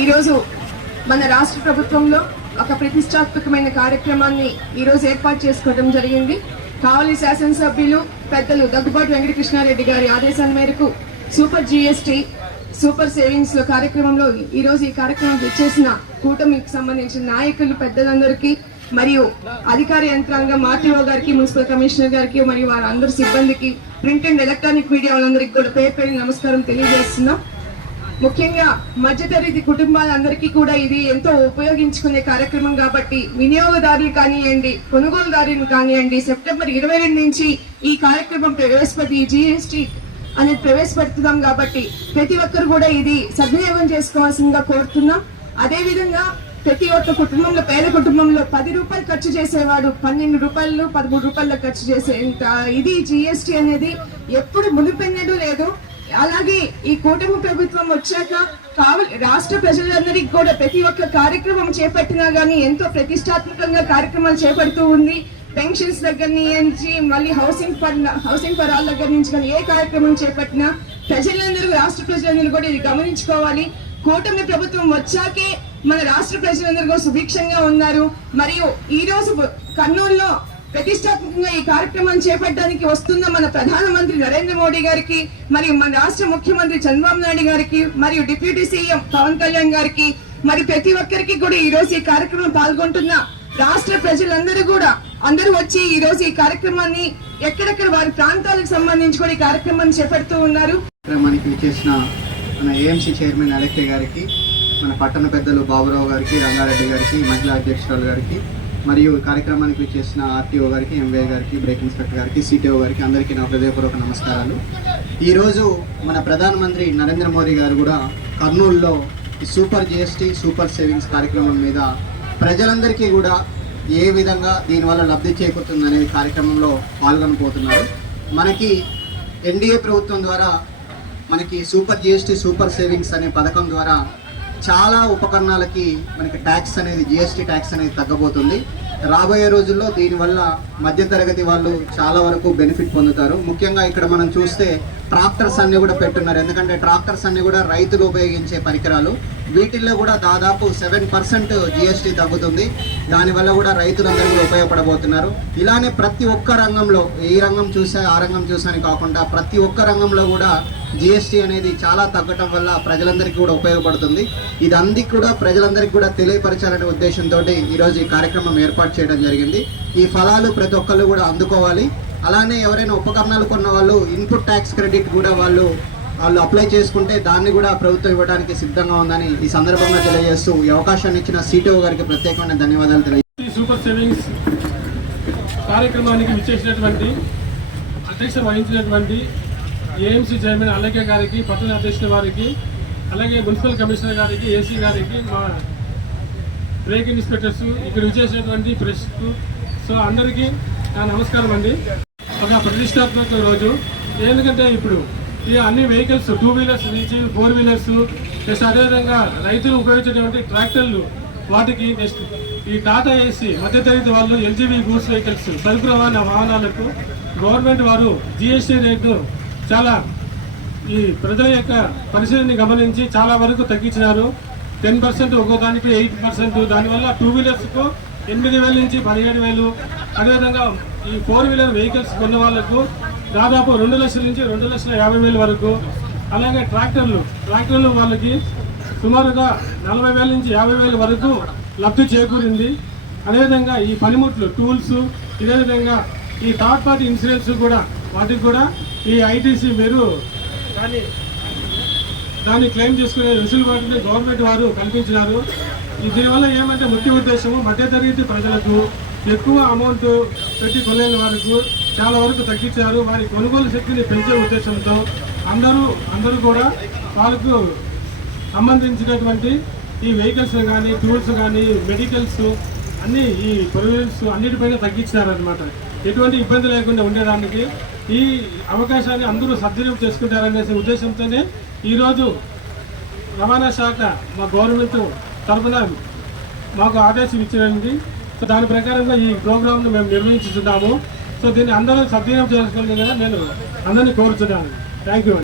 ఈరోజు మన రాష్ట్ర ప్రభుత్వంలో ఒక ప్రతిష్టాత్మకమైన కార్యక్రమాన్ని ఈరోజు ఏర్పాటు చేసుకోవడం జరిగింది. కావలి శాసనసభ్యులు పెద్దలు దగ్గుబాటి వెంకటకృష్ణారెడ్డి గారి ఆదేశాల మేరకు సూపర్ జీఎస్టీ సూపర్ సేవింగ్స్లో కార్యక్రమంలో ఈరోజు ఈ కార్యక్రమం తెచ్చేసిన కూటమికి సంబంధించిన నాయకులు పెద్దలందరికీ మరియు అధికార యంత్రాంగం ఆర్టీఓ గారికి మున్సిపల్ కమిషనర్ గారికి మరియు వారి అందరి సిబ్బందికి ప్రింట్ అండ్ ఎలక్ట్రానిక్ మీడియా వాళ్ళందరికీ కూడా పేరు పేరు నమస్కారం తెలియజేస్తున్నాం. ముఖ్యంగా మధ్యతరగతి కుటుంబాలందరికీ కూడా ఇది ఎంతో ఉపయోగించుకునే కార్యక్రమం కాబట్టి వినియోగదారులు కానివ్వండి కొనుగోలుదారులు కానివ్వండి సెప్టెంబర్ ఇరవై రెండు నుంచి ఈ కార్యక్రమం ప్రవేశపెట్టి జిఎస్టి అనేది ప్రవేశపెడుతున్నాం కాబట్టి ప్రతి ఒక్కరు కూడా ఇది సద్వినియోగం చేసుకోవాల్సిందిగా కోరుతున్నాం. అదే విధంగా ప్రతి ఒక్క కుటుంబంలో పేద కుటుంబంలో పది రూపాయలు ఖర్చు చేసేవాడు పన్నెండు రూపాయలు పదమూడు రూపాయలు ఖర్చు చేసే ఇది జిఎస్టి అనేది ఎప్పుడు మునిపెన్నడూ లేదు. అలాగే ఈ కూటమి ప్రభుత్వం వచ్చాక కావలి రాష్ట్ర ప్రజలందరికీ కూడా ప్రతి ఒక్క కార్యక్రమం చేపట్టినా కానీ ఎంతో ప్రతిష్టాత్మకంగా కార్యక్రమాలు చేపడుతూ ఉంది. పెన్షన్స్ దగ్గర నుంచి మళ్ళీ housing for housing for all దగ్గర నుంచి కానీ ఏ కార్యక్రమం చేపట్టినా ప్రజలందరూ రాష్ట్ర ప్రజలందరూ కూడా ఇది గమనించుకోవాలి. కూటమి ప్రభుత్వం వచ్చాకే మన రాష్ట్ర ప్రజలందరూ కూడా సుభిక్షంగా ఉన్నారు. మరియు ఈ రోజు కర్నూలులో ప్రతిష్టాత్మకంగా ఈ కార్యక్రమాన్ని చేపట్టడానికి వస్తున్న మన ప్రధానమంత్రి నరేంద్ర మోడీ గారికి మరియు మన రాష్ట్ర ముఖ్యమంత్రి చంద్రబాబు నాయుడు గారికి మరియు డిప్యూటీ సీఎం పవన్ కళ్యాణ్ గారికి మరి ప్రతి ఒక్కరికి కూడా ఈ రోజు ఈ కార్యక్రమం పాల్గొంటున్న రాష్ట్ర ప్రజలందరూ కూడా అందరూ వచ్చి ఈ రోజు ఈ కార్యక్రమాన్ని ఎక్కడెక్కడ వారి ప్రాంతాలకు సంబంధించి కూడా ఈ కార్యక్రమాన్ని చేపడుతూ ఉన్నారు. మన ఏఎంసీ చైర్మన్ అలెక్కే గారికి మన పట్టణ పెద్దలు బాబురావు గారికి రంగారెడ్డి గారికి మహిళా అధ్యక్షురాలు గారికి మరియు కార్యక్రమానికి చేసిన ఆర్టీఓ గారికి ఎంవై గారికి బ్రేక్ ఇన్స్పెక్టర్ గారికి సిటీఓ గారికి అందరికీ నా హృదయపూర్వక నమస్కారాలు. ఈరోజు మన ప్రధానమంత్రి నరేంద్ర మోదీ గారు కూడా కర్నూలులో సూపర్ జిఎస్టీ సూపర్ సేవింగ్స్ కార్యక్రమం మీద ప్రజలందరికీ కూడా ఏ విధంగా దీనివల్ల లబ్ధి చేకూరుతుంది అనే కార్యక్రమంలో పాల్గొనబోతున్నారు. మనకి ఎన్డీఏ ప్రభుత్వం ద్వారా మనకి సూపర్ జిఎస్టీ సూపర్ సేవింగ్స్ అనే పథకం ద్వారా చాలా ఉపకరణాలకి మనకి ట్యాక్స్ అనేది జిఎస్టీ ట్యాక్స్ అనేది తగ్గబోతుంది. రాబోయే రోజుల్లో దీనివల్ల మధ్యతరగతి వాళ్ళు చాలా వరకు బెనిఫిట్ పొందుతారు. ముఖ్యంగా ఇక్కడ మనం చూస్తే ట్రాక్టర్స్ అన్నీ కూడా పెట్టున్నారు. ఎందుకంటే ట్రాక్టర్స్ అన్నీ కూడా రైతులు ఉపయోగించే పరికరాలు. వీటిల్లో కూడా దాదాపు సెవెన్ పర్సెంట్ జిఎస్టీ తగ్గుతుంది. దానివల్ల కూడా రైతులందరూ కూడా ఉపయోగపడబోతున్నారు. ఇలానే ప్రతి ఒక్క రంగంలో ఈ రంగం చూసా ఆ రంగం చూసాని కాకుండా ప్రతి ఒక్క రంగంలో కూడా జిఎస్టీ అనేది చాలా తగ్గటం వల్ల ప్రజలందరికీ కూడా ఉపయోగపడుతుంది. ఇది అంది కూడా ప్రజలందరికీ కూడా తెలియపరచాలనే ఉద్దేశంతో ఈరోజు ఈ కార్యక్రమం ఏర్పాటు చేయడం జరిగింది. ఈ ఫలాలు ప్రతి ఒక్కళ్ళు కూడా అందుకోవాలి. అలానే ఎవరైనా ఉపకరణాలు కొన్న వాళ్ళు ఇన్పుట్ ట్యాక్స్ క్రెడిట్ కూడా వాళ్ళు వాళ్ళు అప్లై చేసుకుంటే దాన్ని కూడా ప్రభుత్వం ఇవ్వడానికి సిద్ధంగా ఉందని ఈ సందర్భంగా తెలియజేస్తూ ఈ అవకాశాన్ని ఇచ్చిన సిటిఓ గారికి ప్రత్యేకమైన ధన్యవాదాలు తెలియజేస్తారు సూపర్ సేవింగ్స్ కార్యక్రమానికి విచ్చేసినటువంటి అధ్యక్ష వహించినటువంటి ఏఎంసీ చైర్మన్ అల్లకే గారికి పట్టణ అధ్యక్షుల వారికి అలాగే మున్సిపల్ కమిషనర్ గారికి ఏసీ గారికి మా బ్రేక్ ఇన్స్పెక్టర్స్ ఇక్కడ విచ్చేసినటువంటి ప్రెస్ సో అందరికీ నా నమస్కారం అండి. ఒక ప్రతిష్టాత్మక రోజు. ఎందుకంటే ఇప్పుడు ఈ అన్ని వెహికల్స్ టూ వీలర్స్ నుంచి ఫోర్ వీలర్స్ నెక్స్ట్ అదేవిధంగా రైతులు ఉపయోగించేటువంటి ట్రాక్టర్లు వాటికి నెక్స్ట్ ఈ టాటా ఏసీ మధ్యతరగతి వాళ్ళు ఎల్జీబీ గూడ్స్ వెహికల్స్ సరుకు రవాణా వాహనాలకు గవర్నమెంట్ వారు జిఎస్టీ రేటు చాలా ఈ ప్రజల యొక్క పరిస్థితిని గమనించి చాలా వరకు తగ్గించినారు. టెన్ పర్సెంట్ ఒక్కో దానికి ఎయిట్ పర్సెంట్ దానివల్ల టూ వీలర్స్కు ఎనిమిది వేల నుంచి పదిహేడు వేలు. అదేవిధంగా ఈ ఫోర్ వీలర్ వెహికల్స్ కొన్న వాళ్ళకు దాదాపు రెండు లక్షల నుంచి రెండు లక్షల యాభై వేల వరకు. అలాగే ట్రాక్టర్లు. ట్రాక్టర్లు వాళ్ళకి సుమారుగా నలభై వేల నుంచి యాభై వేల వరకు లబ్ధి చేకూరింది. అదేవిధంగా ఈ పనిముట్లు టూల్స్ ఇదే విధంగా ఈ థర్డ్ పార్టీ ఇన్సూరెన్స్ కూడా వాటికి కూడా ఈ ఐటీసీ మీరు దాన్ని దాన్ని క్లెయిమ్ చేసుకునే వెసులుబాటుని గవర్నమెంట్ వారు కల్పించినారు. దీనివల్ల ఏమంటే ముఖ్య ఉద్దేశము మధ్యతరగతి ప్రజలకు ఎక్కువ అమౌంట్ పెట్టి కొనలేని వారికి చాలా వరకు తగ్గించారు. వారి కొనుగోలు శక్తిని పెంచే ఉద్దేశంతో అందరూ అందరూ కూడా వాళ్ళకు సంబంధించినటువంటి ఈ వెహికల్స్ కానీ టూల్స్ కానీ మెడికల్స్ అన్ని ఈ ప్రొవిజన్స్ అన్నిటిపైన తగ్గించినారనమాట ఎటువంటి ఇబ్బంది లేకుండా ఉండడానికి ఈ అవకాశాన్ని అందరూ సద్వినియోగం చేసుకుంటారనే ఉద్దేశంతోనే ఈరోజు రవాణా శాఖ మా గవర్నమెంట్ తరఫున మాకు ఆదేశం ఇచ్చినది దాని ప్రకారంగా ఈ ప్రోగ్రామ్ను మేము నిర్వహించుతున్నాము సో దీన్ని అందరూ సద్వినియోగం చేసుకోవాలని నేను అందరినీ కోరుతున్నాను థ్యాంక్ యూ